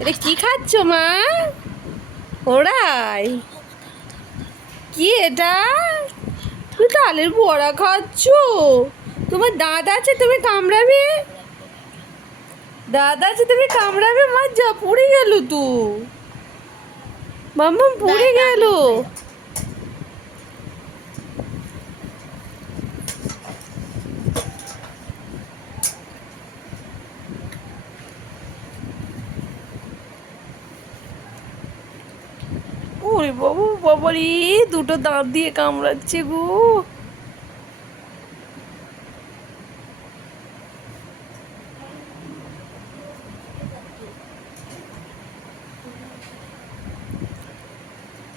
এটা কি খাচ্ছ মা? ওরাই কি এটা? তুমি তালের বড়া খাচ্ছ। তোমার দাঁত আছে তুমি কামড়াবে? দাঁত আছে তুমি কামড়াবে? মা যা পড়ে গেল তো। মাম্মা পড়ে গেল। ওরে বাবু, বাবারে, দুটো দাঁত দিয়ে কামড়াচ্ছে গো।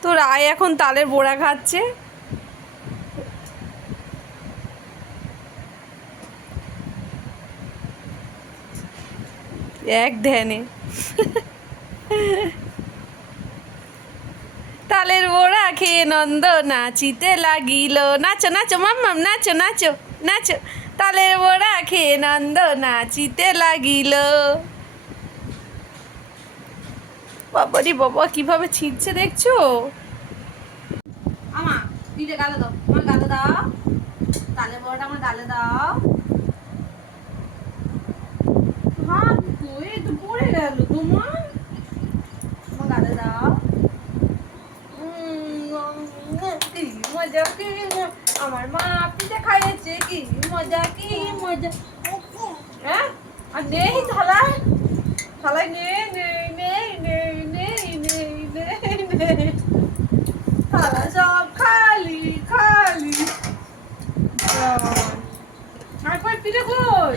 তো রায় এখন তালের বোড়া খাচ্ছে। এক ধ্যানে। খেয়ে নন্দ নাচিতে লাগিল নাচো নাচো মাম্মাম নাচো নাচো নাচো তালের বোড়া খেয়ে নন্দ নাচিতে লাগিল বাবারি বাবা কীভাবে ছিঁড়ছে দেখছ আমা পিঠে গালে দাও আমার গালে দাও তালের বড়াটা আমার গালে দাও হাত তো পড়ে গেল তোমার আমার গালে দাও উম, কি মজা, কি আমার মা পিঠে খাইয়েছে, কি মজা কি মজা? হ্যাঁ? আর নেই থালায়? থালায় নেই নেই নেই নেই নেই নেই নেই থালা সব খালি খালি। আর কই, পিঠে কই?